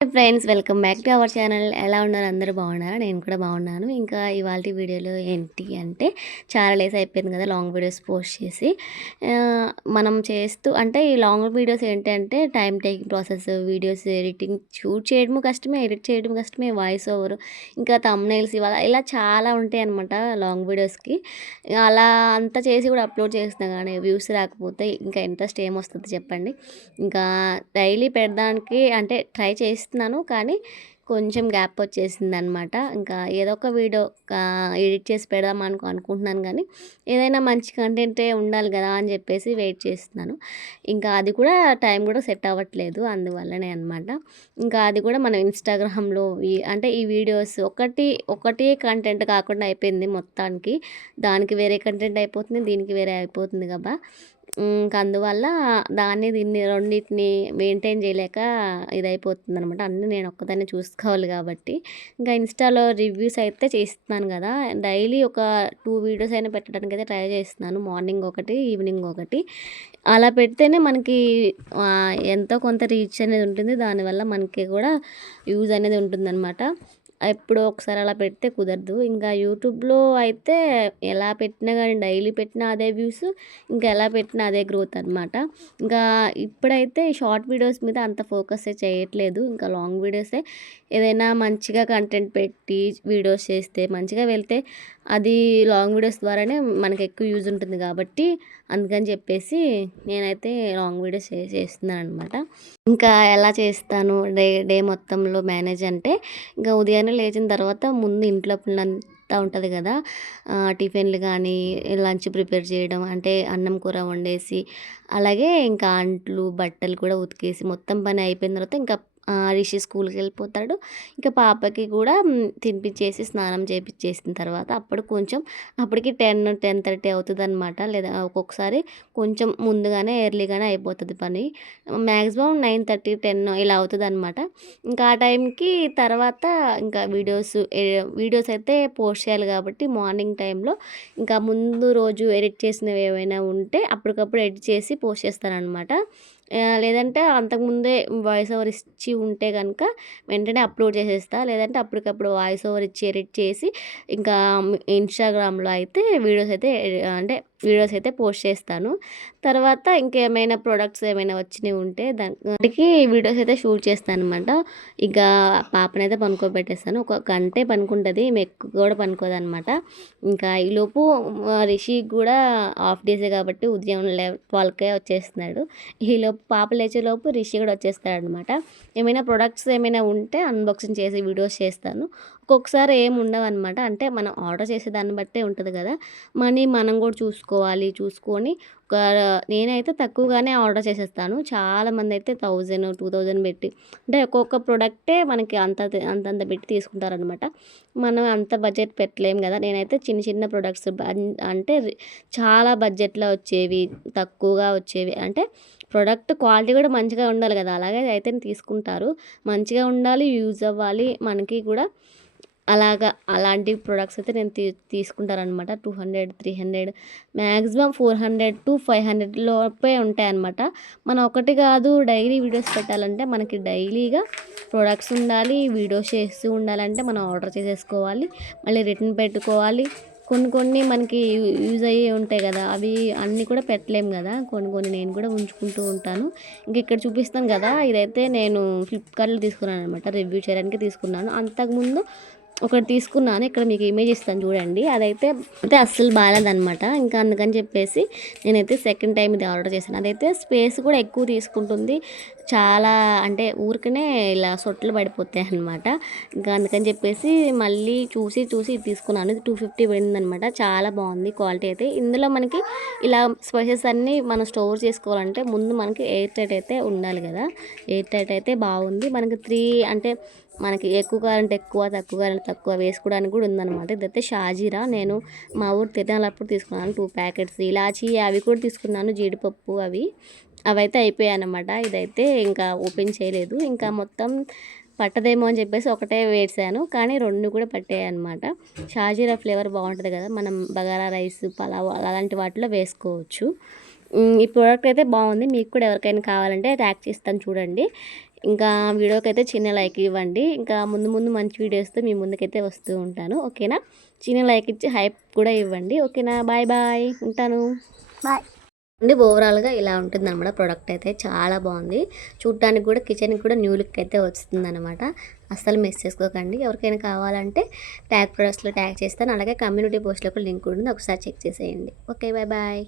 Friends, welcome back to our channel. ఎలా ఉన్నారు? అందరూ బాగున్నారా? నేను కూడా బాగున్నాను. ఇంకా ఇవాల్టి వీడియోలో ఏంటి అంటే, చాలా డేస్ అయిపోయింది కదా లాంగ్ వీడియోస్ పోస్ట్ చేసి. మనం చేస్తూ అంటే ఈ లాంగ్ వీడియోస్ ఏంటంటే time taking process, videos editing, shoot చేయడము కష్టమే, ఎడిట్ చేయడం కష్టమే, వాయిస్ ఓవర్, ఇంకా థంబ్నెయిల్స్ ఇవాళ ఇలా చాలా ఉంటాయి అనమాట లాంగ్ వీడియోస్కి. అలా అంతా చేసి కూడా అప్లోడ్ చేస్తున్నా కానీ వ్యూస్ రాకపోతే ఇంకా ఇంట్రెస్ట్ ఏమొస్తుంది చెప్పండి. ఇంకా డైలీ పెడడానికి అంటే ట్రై చేస్తున్నాను, కానీ కొంచెం గ్యాప్ వచ్చేసిందనమాట. ఇంకా ఏదో ఒక వీడియో ఎడిట్ చేసి పెడదాం అనుకుంటున్నాను, కానీ ఏదైనా మంచి కంటెంటే ఉండాలి కదా అని చెప్పేసి వెయిట్ చేస్తున్నాను. ఇంకా అది కూడా టైం కూడా సెట్ అవ్వట్లేదు, అందువల్లనే అనమాట. ఇంకా అది కూడా మనం ఇన్స్టాగ్రామ్లో అంటే ఈ వీడియోస్ ఒకటి కంటెంట్ కాకుండా అయిపోయింది మొత్తానికి. దానికి వేరే కంటెంట్ అయిపోతుంది, దీనికి వేరే అయిపోతుంది కదా. ఇంక అందువల్ల దీన్ని రెండిటిని మెయింటైన్ చేయలేక ఇదైపోతుందనమాట. అన్నీ నేను ఒక్కదాన్నే చూసుకోవాలి కాబట్టి. ఇంకా ఇన్‌స్టాలో రివ్యూస్ అయితే చేస్తున్నాను కదా! డైలీ ఒక 2 వీడియోస్ అయినా పెట్టడానికైతే ట్రై చేస్తున్నాను. మార్నింగ్ ఒకటి, ఈవినింగ్ ఒకటి. అలా పెడితేనే మనకి ఎంతో కొంత రీచ్ అనేది ఉంటుంది. దానివల్ల మనకి కూడా యూజ్ అనేది ఉంటుందనమాట. ఎప్పుడో ఒకసారి అలా పెడితే కుదరదు. ఇంకా యూట్యూబ్‌లో అయితే ఎలా పెట్టినా గానీ, డైలీ పెట్టినా అదే వ్యూస్, ఇంకా ఎలా పెట్టినా అదే గ్రోత్ అనమాట. ఇంకా ఇప్పుడైతే షార్ట్ వీడియోస్ మీద అంత ఫోకసే చేయట్లేదు. ఇంకా లాంగ్ వీడియోసే ఏదైనా మంచిగా కంటెంట్ పెట్టి వీడియోస్ చేస్తే మంచిగా వెళ్తే అది లాంగ్ వీడియోస్ ద్వారానే మనకు ఎక్కువ యూజ్ ఉంటుంది కాబట్టి, అందుకని చెప్పేసి నేనైతే లాంగ్ వీడియోస్ చేస్తున్నాననమాట. ఇంకా ఎలా చేస్తాను డే డే మొత్తంలో మేనేజ్ అంటే, ఇంకా ఉదయాన్నే లేచిన తర్వాత ముందు ఇంట్లో పనులంతా ఉంటుంది కదా. టిఫిన్లు కానీ, లంచ్ ప్రిపేర్ చేయడం, అంటే అన్నం కూర వండేసి, అలాగే ఇంకా అంట్లు బట్టలు కూడా ఉతికేసి మొత్తం పని అయిపోయిన తర్వాత ఇంకా రిషి స్కూల్కి వెళ్ళిపోతాడు. ఇంకా పాపకి కూడా తినిపించేసి స్నానం చేపించేసిన తర్వాత అప్పటికి 10-10:30 అవుతుంది అనమాట. లేదా ఒక్కొక్కసారి కొంచెం ముందుగానే ఎర్లీగానే అయిపోతుంది పని. మ్యాక్సిమం 9:30-10 ఇలా అవుతుంది అనమాట. ఇంకా ఆ టైంకి తర్వాత ఇంకా వీడియోస్ అయితే పోస్ట్ చేయాలి కాబట్టి మార్నింగ్ టైంలో ఇంకా ముందు రోజు ఎడిట్ చేసినవి ఏవైనా ఉంటే అప్పటికప్పుడు ఎడిట్ చేసి పోస్ట్ చేస్తానన్నమాట. లేదంటే అంతకుముందే వాయిస్ ఓవర్ ఇచ్చి ఉంటే కనుక వెంటనే అప్లోడ్ చేసేస్తా. లేదంటే అప్పటికప్పుడు వాయిస్ ఓవర్ ఇచ్చి ఎడిట్ చేసి ఇంకా ఇన్‌స్టాగ్రామ్‌లో అయితే వీడియోస్ అయితే పోస్ట్ చేస్తాను. తర్వాత ఇంకేమైనా ప్రొడక్ట్స్ ఏమైనా వచ్చినవి ఉంటే వాటికి వీడియోస్ అయితే షూట్ చేస్తాననమాట. ఇక పాపనైతే పనుకోబెట్టేస్తాను. ఒక గంటే పనుకుంటుంది, ఎక్కువ కూడా పనుకోదనమాట. ఇంకా ఈలోపు రిషికి కూడా హాఫ్ డేసే కాబట్టి ఉదయం 12కే వచ్చేస్తున్నాడు. ఈలోపు పాప లేచేలోపు రిషి కూడా వచ్చేస్తాడనమాట. ఏమైనా ప్రొడక్ట్స్ ఏమైనా ఉంటే అన్బాక్సింగ్ చేసి వీడియోస్ చేస్తాను. ఒక్కొక్కసారి ఏమి ఉండవన్నమాట. అంటే మనం ఆర్డర్ చేసే దాన్ని బట్టే ఉంటుంది కదా. మనీ మనం కూడా చూసుకొని నేనైతే తక్కువగానే ఆర్డర్ చేసేస్తాను. చాలామంది అయితే 1000, 2000 పెట్టి, అంటే ఒక్కొక్క ప్రోడక్టే మనకి అంతంత పెట్టి తీసుకుంటారనమాట. మనం అంత బడ్జెట్ పెట్టలేము కదా. నేనైతే చిన్న చిన్న ప్రొడక్ట్స్ అంటే చాలా బడ్జెట్లో వచ్చేవి, తక్కువగా వచ్చేవి, అంటే ప్రోడక్ట్ క్వాలిటీ కూడా మంచిగా ఉండాలి కదా. అలాగే అయితే తీసుకుంటారు. మంచిగా ఉండాలి, యూజ్ అవ్వాలి మనకి కూడా. అలాంటి ప్రొడక్ట్స్ అయితే నేను తీసుకుంటాననమాట. 200, 300, మ్యాక్సిమం 400-500 లోపే ఉంటాయన్నమాట. మనం ఒకటి కాదు, డైలీ వీడియోస్ పెట్టాలంటే మనకి డైలీగా ప్రొడక్ట్స్ ఉండాలి, వీడియోస్ చేస్తూ ఉండాలంటే మనం ఆర్డర్ చేసేసుకోవాలి, మళ్ళీ రిటర్న్ పెట్టుకోవాలి. కొన్ని మనకి యూజ్ అయ్యి ఉంటాయి కదా, అవి అన్నీ కూడా పెట్టలేము కదా. కొన్ని నేను కూడా ఉంచుకుంటూ ఉంటాను. ఇంక ఇక్కడ చూపిస్తాను కదా, ఇదైతే నేను ఫ్లిప్కార్ట్లో తీసుకున్నాను అనమాట. రివ్యూ చేయడానికి తీసుకున్నాను. అంతకుముందు ఒకటి తీసుకున్నాను, ఇక్కడ మీకు ఇమేజ్ ఇస్తాను చూడండి. అదైతే అస్సలు బాగాలేదనమాట. ఇంకా అందుకని చెప్పేసి నేనైతే సెకండ్ టైం ఇది ఆర్డర్ చేశాను. అదైతే స్పేస్ కూడా ఎక్కువ తీసుకుంటుంది, చాలా అంటే ఊరికనే ఇలా సొట్లు పడిపోతాయి అనమాట. ఇంకా అందుకని చెప్పేసి మళ్ళీ చూసి ఇది తీసుకున్నాను. ఇది 250 పడిందనమాట. చాలా బాగుంది క్వాలిటీ అయితే. ఇందులో మనకి ఇలా స్పైసెస్ అన్నీ మనం స్టోర్ చేసుకోవాలంటే ముందు మనకి ఎయిర్ టైట్ అయితే ఉండాలి కదా. ఎయిర్ టైట్ అయితే బాగుంది. మనకి 3 అంటే మనకి ఎక్కువ కావాలంటే ఎక్కువ, తక్కువ కావాలంటే తక్కువ వేసుకోవడానికి కూడా ఉందన్నమాట. ఇదైతే షాజీరా, నేను మా ఊరు తిరణాలప్పుడు తీసుకున్నాను 2 ప్యాకెట్స్. ఇలాచీ అవి కూడా తీసుకున్నాను, జీడిపప్పు అవైతే అయిపోయాయి అన్నమాట. ఇదైతే ఇంకా ఓపెన్ చేయలేదు. ఇంకా మొత్తం పట్టదేమో అని చెప్పేసి ఒకటే వేసాను, కానీ 2 కూడా పట్టాయి అనమాట. షాజీరా ఫ్లేవర్ బాగుంటుంది కదా, మనం బగారా రైస్, పలావ్ అలాంటి వాటిలో వేసుకోవచ్చు. ఈ ప్రోడక్ట్ అయితే బాగుంది. మీకు కూడా ఎవరికైనా కావాలంటే ట్యాగ్ చేస్తాను చూడండి. ఇంకా వీడియోకైతే చిన్న లైక్ ఇవ్వండి. ఇంకా ముందు ముందు మంచి వీడియోస్తో మీ ముందుకైతే వస్తూ ఉంటాను. ఓకేనా? చిన్న లైక్ ఇచ్చి హైప్ కూడా ఇవ్వండి. ఓకేనా? బాయ్ బాయ్, ఉంటాను. బాయ్. అండి ఓవరాల్గా ఇలా ఉంటుందన్నమాట. ప్రోడక్ట్ అయితే చాలా బాగుంది. చూడటానికి కూడా కిచెన్కి కూడా న్యూ లుక్ అయితే వస్తుందన్నమాట. అస్సలు మిస్ చేసుకోకండి. ఎవరికైనా కావాలంటే ట్యాగ్ ప్రొడక్ట్స్లో ట్యాగ్ చేస్తాను. అలాగే కమ్యూనిటీ పోస్ట్లో కూడా లింక్ ఉంటుంది, ఒకసారి చెక్ చేసేయండి. Okay, bye bye.